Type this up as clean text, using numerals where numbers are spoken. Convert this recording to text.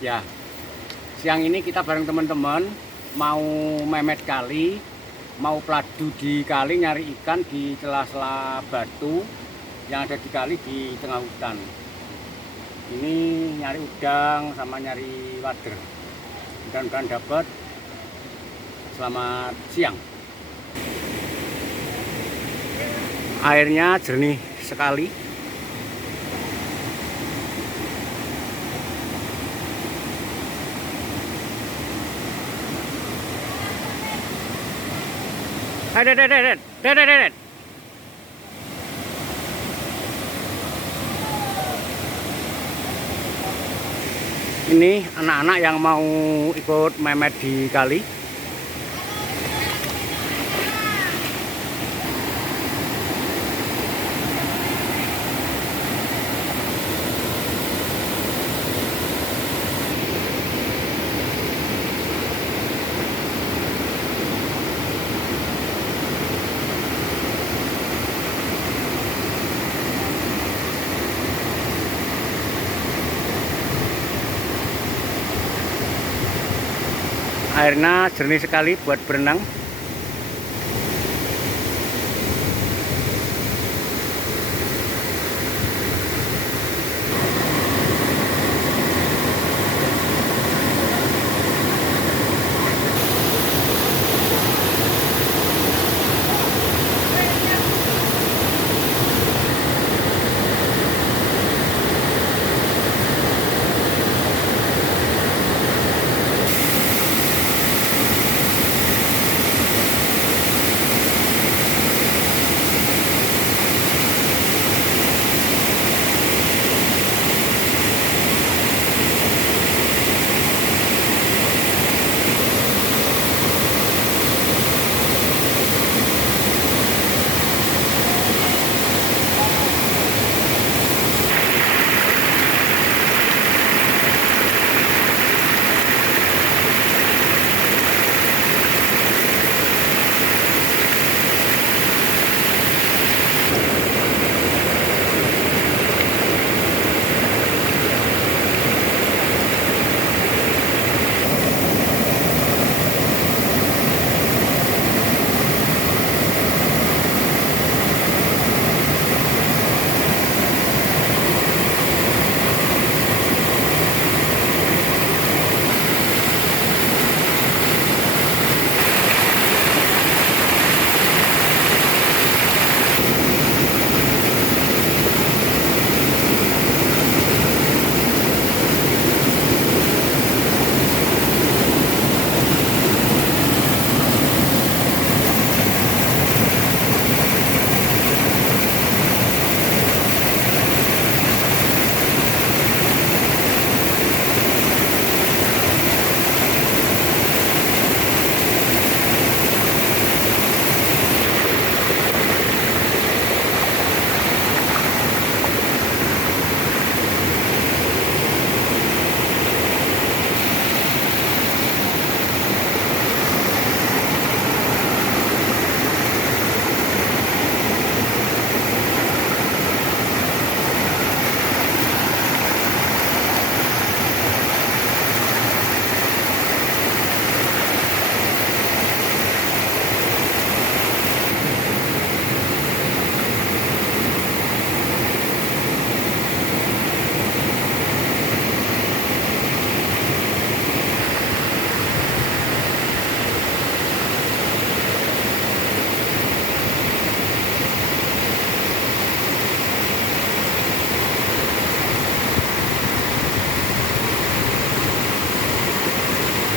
Ya, siang ini kita bareng teman-teman mau memet kali, mau peladu di kali, nyari ikan di sela-sela batu yang ada di kali di tengah hutan. Ini nyari udang sama nyari wader. Mudah-mudahan dapat. Selamat siang. Airnya jernih sekali. Ini anak-anak yang mau ikut memet di kali. Airnya jernih sekali buat berenang.